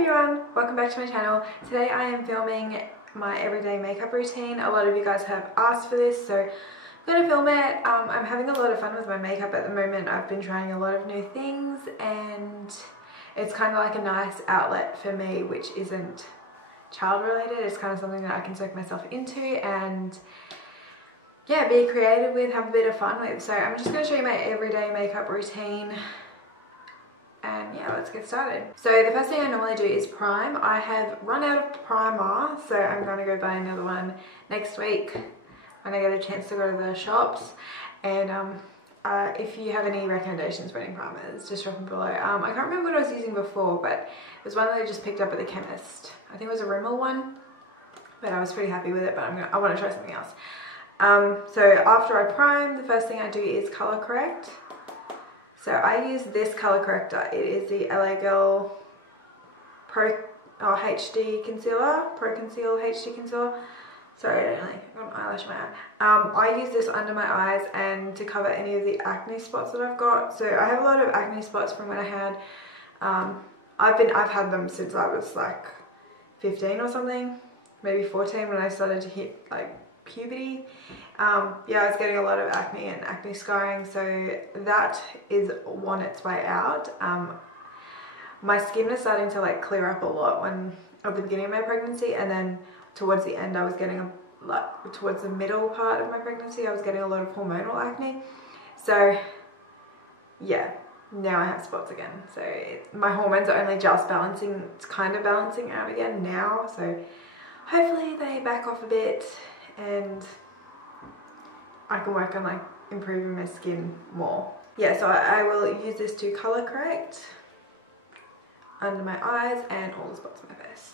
everyone, welcome back to my channel. Today I am filming my everyday makeup routine. A lot of you guys have asked for this, so I'm going to film it. I'm having a lot of fun with my makeup at the moment. I've been trying a lot of new things and it's kind of like a nice outlet for me, which isn't child related. It's kind of something that I can soak myself into and yeah, be creative with, have a bit of fun with. So I'm just going to show you my everyday makeup routine. And yeah, let's get started. So the first thing I normally do is prime. I have run out of primer, so I'm going to go buy another one next week when I get a chance to go to the shops. And if you have any recommendations for any primers, just drop them below. I can't remember what I was using before, but it was one that I just picked up at the chemist. I think it was a Rimmel one, but I was pretty happy with it, but I want to try something else. So after I prime, the first thing I do is color correct. So I use this color corrector. It is the LA Girl HD Concealer, Pro Conceal HD Concealer. Sorry, I got an eyelash in my eye. I use this under my eyes and to cover any of the acne spots that I've got. So I have a lot of acne spots from when I had, I've had them since I was like 15 or something, maybe 14 when I started to hit like puberty. Yeah, I was getting a lot of acne and acne scarring, so that is on its way out. My skin was starting to like clear up a lot at the beginning of my pregnancy, and then towards the end I was getting towards the middle part of my pregnancy I was getting a lot of hormonal acne. So yeah, now I have spots again. So my hormones are only just balancing, it's kind of balancing out again now, so hopefully they back off a bit and I can work on like improving my skin more. Yeah, so I will use this to color correct under my eyes and all the spots on my face.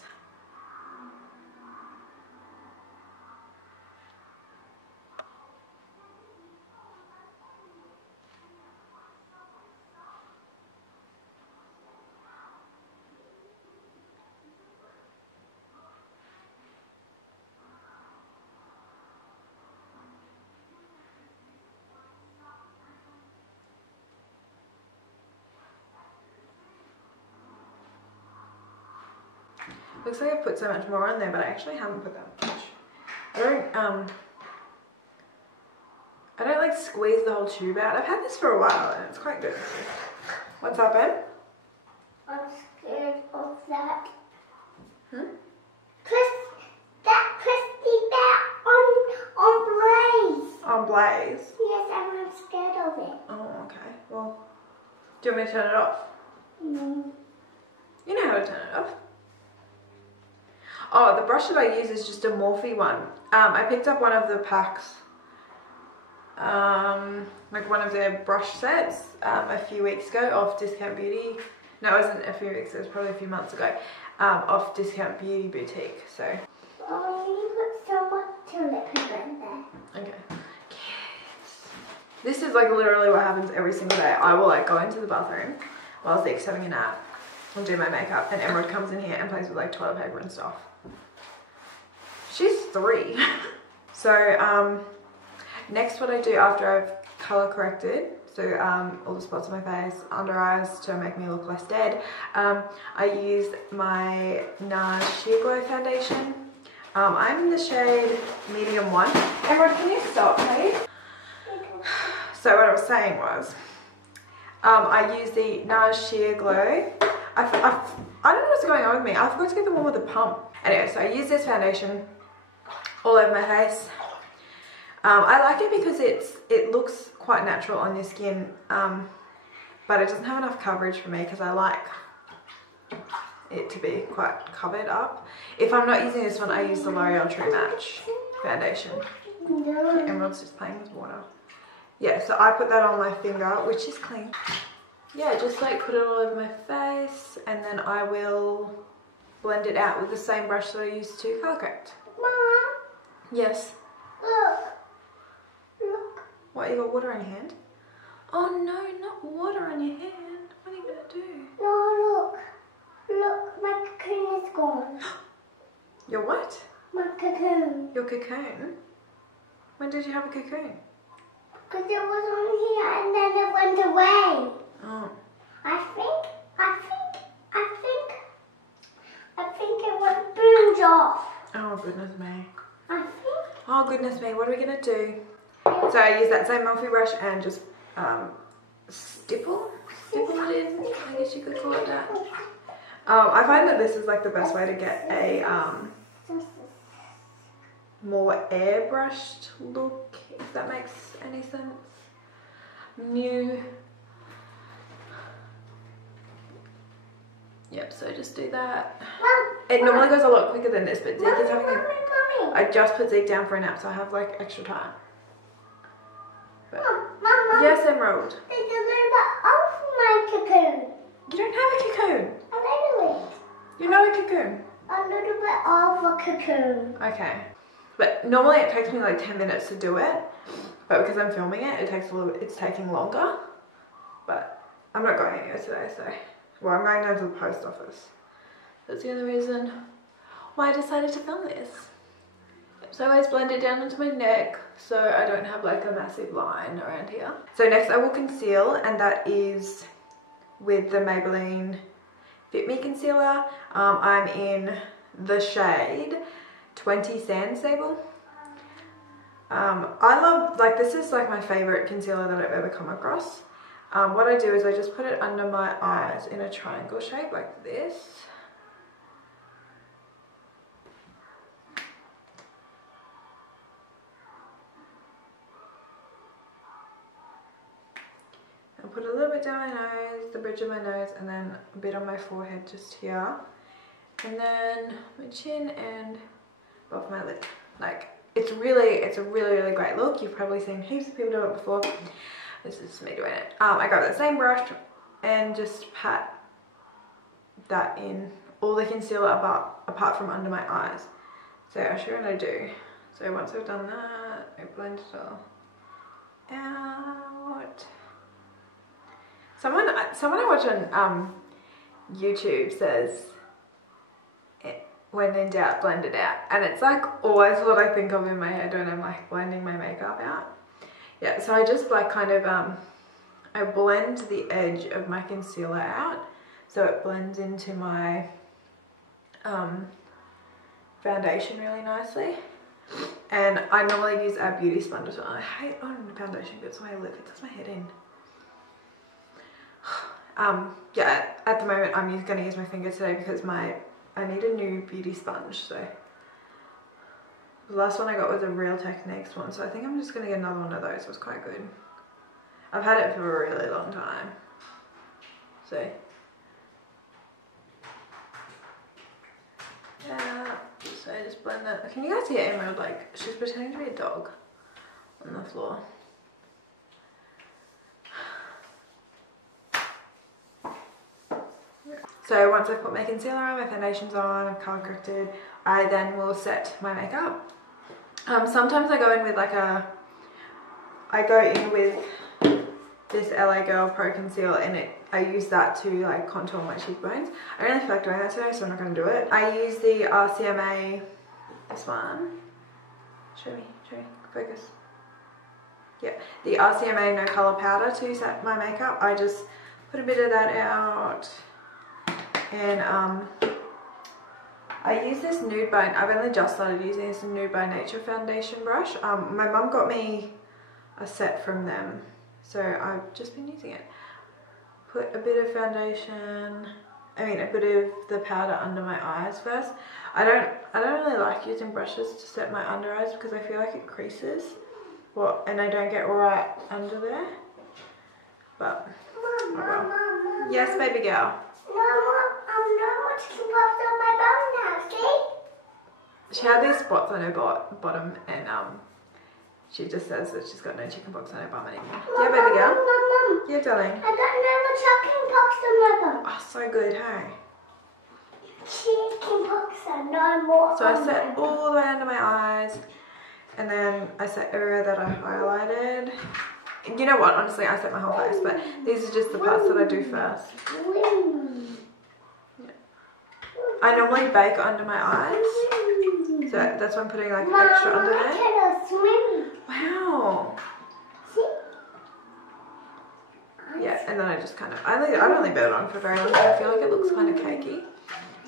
Looks like I've put so much more on there, but I actually haven't put that much. I don't like squeeze the whole tube out. I've had this for a while and it's quite good. What's up, Em? I'm scared of that. That crispy bit on Blaze. On Blaze? Yes, I'm scared of it. Oh, okay. Well, do you want me to turn it off? No. You know how to turn it off. Oh, the brush that I use is just a Morphe one. I picked up one of the packs, like one of their brush sets a few weeks ago off Discount Beauty. No, it wasn't a few weeks, it was probably a few months ago, off Discount Beauty Boutique, so. Oh, you put so much toilet paper in there. Okay. Yes. This is like literally what happens every single day. I will like go into the bathroom while Zeke's having a nap and do my makeup, and Emerald comes in here and plays with like toilet paper and stuff. She's 3. So next what I do after I've color corrected, so all the spots on my face, under eyes to make me look less dead, I use my Nars Sheer Glow foundation. I'm in the shade medium 1. Emerald, can you stop, please? So what I was saying was, I use the Nars Sheer Glow. I don't know what's going on with me. I forgot to get the one with the pump. Anyway, so I use this foundation all over my face. I like it because it looks quite natural on your skin, but it doesn't have enough coverage for me because I like it to be quite covered up. If I'm not using this one, I use the L'Oreal True Match foundation. Yeah, Emerald's just playing with water. Yeah, so I put that on my finger, which is clean. Yeah, just like put it all over my face, and then I will blend it out with the same brush that I used to color correct. Mom? Yes? Look. Look. What, you got water on your hand? Oh no, not water on your hand. What are you going to do? No, look. Look, my cocoon is gone. Your what? My cocoon. Your cocoon? When did you have a cocoon? Because it was on here and then it went away. Oh. I think Oh goodness me. I think. Oh goodness me, what are we gonna do? So I use that same Morphe brush and just stipple it in, I guess you could call it that. I find that this is like the best way to get a more airbrushed look, if that makes any sense. New. Yep, so just do that. It normally goes a lot quicker than this, but Zeke is having a... I just put Zeke down for a nap, so I have like extra time. But, yes, Emerald. There's a little bit off my cocoon. You don't have a cocoon. A little bit. You're not a cocoon. A little bit of a cocoon. Okay. But normally it takes me like 10 minutes to do it. But because I'm filming it, it's taking longer. But I'm not going anywhere today, so... Well, I'm going down to the post office. That's the only reason why I decided to film this. So I always blend it down into my neck so I don't have like a massive line around here. So next I will conceal, and that is with the Maybelline Fit Me Concealer. I'm in the shade 20 Sand Sable. I love, like, this is like my favorite concealer that I've ever come across. What I do is I just put it under my eyes in a triangle shape like this. I'll put a little bit down my nose, the bridge of my nose, and then a bit on my forehead just here. And then my chin and above my lip. Like, it's a really great look. You've probably seen heaps of people do it before. This is me doing it. I grab that same brush and just pat that in all the concealer apart from under my eyes. So I'll show you what I do. So once I've done that, I blend it all out. Someone I watch on YouTube says, when in doubt, blend it out. And it's like always what I think of in my head when I'm like blending my makeup out. Yeah, so I just like kind of, I blend the edge of my concealer out so it blends into my foundation really nicely. And I normally use our beauty sponge as well. I hate on foundation, but it's my lip, it does my head in. Yeah, at the moment I'm going to use my finger today because I need a new beauty sponge, so. The last one I got was a Real Techniques one, so I think I'm just going to get another one of those. It was quite good. I've had it for a really long time. So, yeah, so I just blend that. Can you guys hear Emerald? Like, she's pretending to be a dog on the floor. So once I've put my concealer on, my foundation's on, I've colour corrected, I then will set my makeup. Sometimes I go in with like this LA Girl Pro Conceal, and I use that to like contour my cheekbones. I don't really feel like doing that today, so I'm not going to do it. I use the RCMA, this one. Show me, focus. Yeah, the RCMA No Colour Powder to set my makeup. I just put a bit of that out. And I use this Nude by, I've only just started using this Nude by Nature foundation brush. My mum got me a set from them, so I've just been using it. Put a bit of foundation, a bit of the powder under my eyes first. I don't really like using brushes to set my under eyes because I feel like it creases, and I don't get right under there. But oh well. Yes, baby girl. She had these spots on her bottom, and she just says that she's got no chicken pox on her bum anymore. Yeah, baby girl. Mum. Yeah, darling. I got no chicken pox on my bum. Oh, so good, hey. Chicken pox and no more. So I set all the way under my eyes, and then I set everywhere that I highlighted. You know what? Honestly, I set my whole face, but these are just the parts that I do first. I normally bake under my eyes, so that's why I'm putting like extra under there. Wow. Yeah, and then I just kind of, I don't leave it on for very long because I feel like it looks kind of cakey.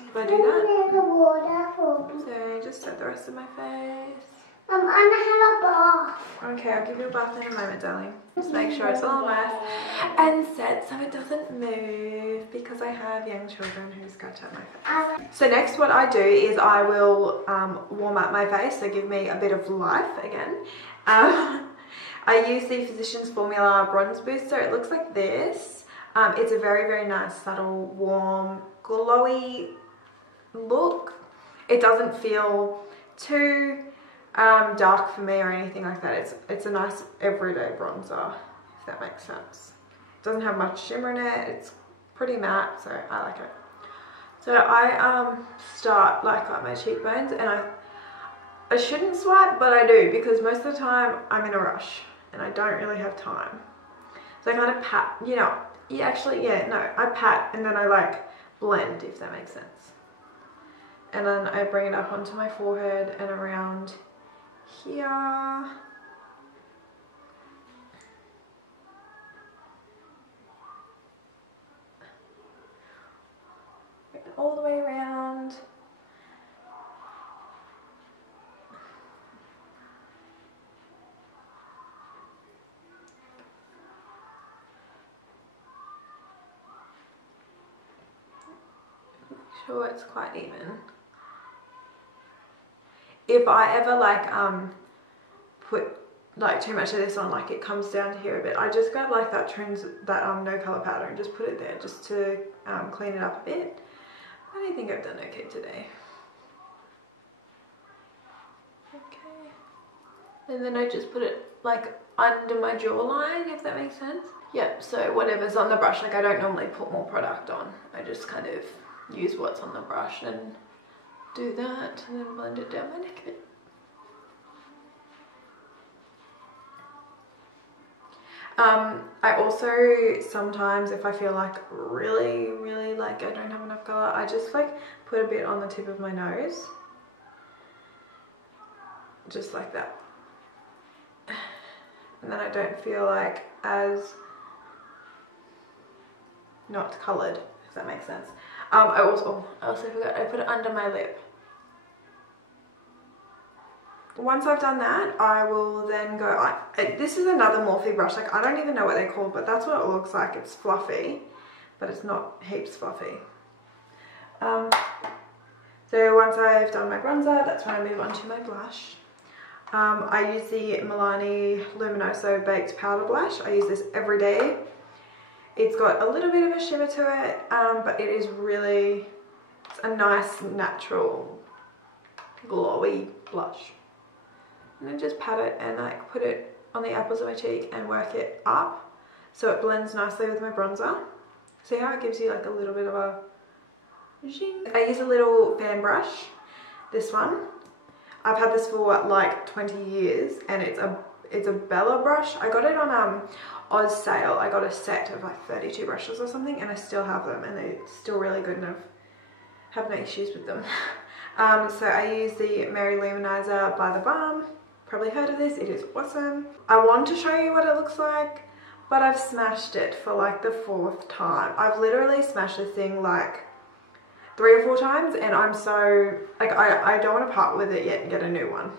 if I do that. The water for me. So just set the rest of my face. I'm gonna have a bath. Okay, I'll give you a bath in a moment, darling. Just make sure it's all nice and set so it doesn't move because I have young children who scratch at my face. So next what I do is I will warm up my face, so give me a bit of life again. I use the Physicians Formula Bronze Booster. It looks like this. It's a very, very nice, subtle, warm, glowy look. It doesn't feel too dark for me or anything like that. It's a nice everyday bronzer, if that makes sense. It doesn't have much shimmer in it. It's pretty matte, so I like it. So I start like at my cheekbones, and I shouldn't swipe, but I do because most of the time I'm in a rush and I don't really have time. So I kind of pat, you know, I pat and then I like blend, if that makes sense. And then I bring it up onto my forehead and around here. All the way around. Make sure it's quite even. If I ever like put like too much of this on, like it comes down to here a bit, I just grab like that no color powder and just put it there just to clean it up a bit. I think I've done okay today. Okay. And then I just put it like under my jawline, if that makes sense. Yep, so whatever's on the brush, like I don't normally put more product on. I just kind of use what's on the brush and do that and then blend it down my neck a bit. I also sometimes, if I feel like really like I don't have enough color, I just like put a bit on the tip of my nose, just like that, and then I don't feel like as not colored, if that makes sense. I also forgot, I put it under my lip. Once I've done that, I will then go, this is another Morphe brush, like I don't even know what they're called, but that's what it looks like. It's fluffy, but it's not heaps fluffy. So once I've done my bronzer, that's when I move on to my blush. I use the Milani Luminoso Baked Powder Blush. I use this every day. It's got a little bit of a shimmer to it, but it is really, it's a nice, natural, glowy blush. And then just pat it and like put it on the apples of my cheek and work it up so it blends nicely with my bronzer. See how it gives you like a little bit of a zing? I use a little fan brush, this one. I've had this for like 20 years and it's a Bella brush. I got it on Oz sale. I got a set of like 32 brushes or something and I still have them and they're still really good and I've had no issues with them. So I use the Mary Luminizer by the Balm. Probably heard of this, it is awesome. I want to show you what it looks like, but I've smashed it for like the 4th time. I've literally smashed this thing like 3 or 4 times and I'm so, like I don't want to part with it yet and get a new one.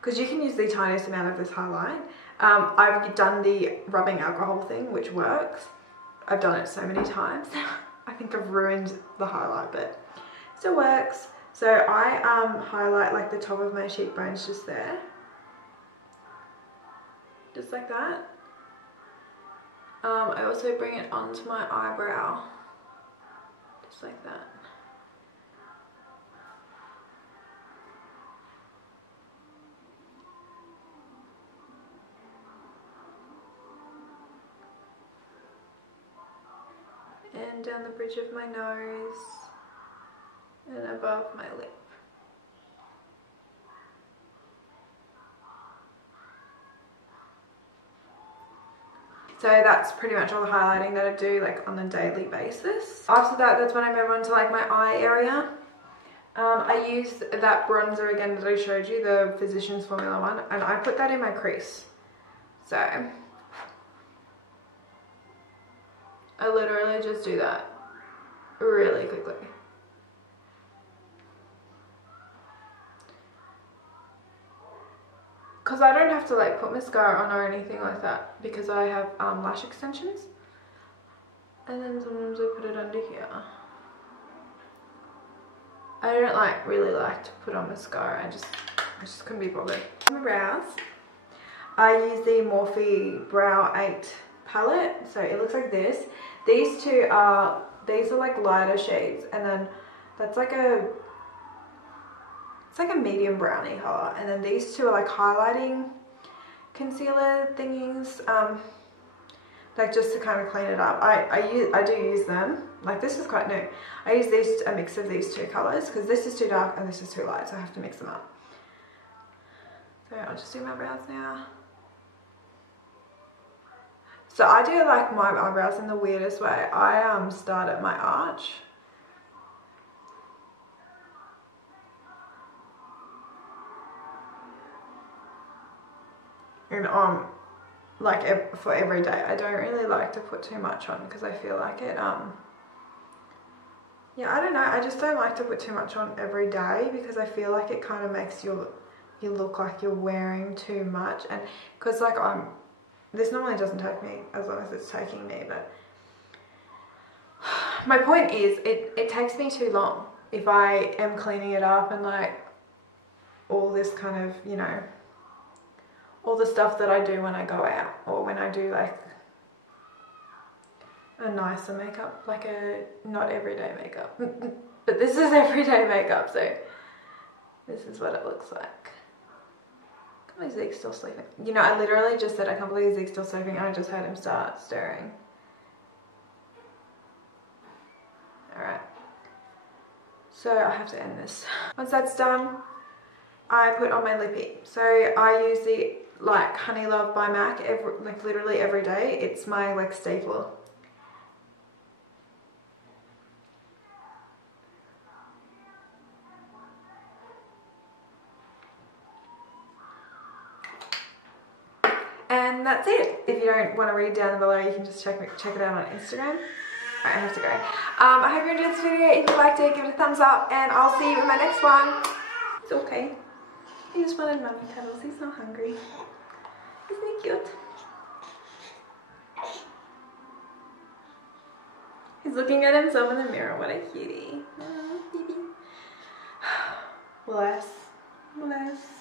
Because you can use the tiniest amount of this highlight. I've done the rubbing alcohol thing, which works. I've done it so many times. I think I've ruined the highlight, but it still works. So I highlight like the top of my cheekbones just there. Just like that. I also bring it onto my eyebrow. Just like that. And down the bridge of my nose and above my lip. So that's pretty much all the highlighting that I do like on a daily basis. After that, that's when I move on to like my eye area. I use that bronzer again that I showed you, the Physicians Formula one, and I put that in my crease. So I literally just do that really quickly. because I don't have to like put mascara on or anything like that because I have lash extensions. And then sometimes I put it under here. I don't like really like to put on mascara. I just couldn't be bothered. My brows. I use the Morphe Brow 8 palette. So it looks like this. These are like lighter shades, and then that's like it's like a medium brownie color, and then these two are like highlighting concealer thingies, like just to kind of clean it up. I do use them. Like this is quite new. I use a mix of these two colors because this is too dark and this is too light, so I have to mix them up. So I'll just do my brows now. So I do like my eyebrows in the weirdest way. I start at my arch. And like for every day, I don't really like to put too much on because I feel like it yeah, I don't know, I just don't like to put too much on every day because I feel like it kind of makes you look like you're wearing too much. And because like this normally doesn't take me as long as it's taking me, but my point is it takes me too long if I am cleaning it up and like all this kind of, you know, all the stuff that I do when I go out or when I do like a nicer makeup, like a not everyday makeup, but this is everyday makeup, so this is what it looks like. I can't believe Zeke's still sleeping. You know, I literally just said I can't believe Zeke's still sleeping and I just heard him start stirring. Alright, so I have to end this. Once that's done, I put on my lippy. So I use the like Honeylove by MAC like literally every day. It's my like staple. And that's it. If you don't want to read down below, you can just check it out on Instagram. Alright, I have to go. I hope you enjoyed this video. If you liked it, give it a thumbs up, and I'll see you in my next one. It's okay. He just wanted mummy cuddles. He's not hungry. Isn't he cute? He's looking at himself in the mirror. What a cutie. Oh, baby. Bless. Bless.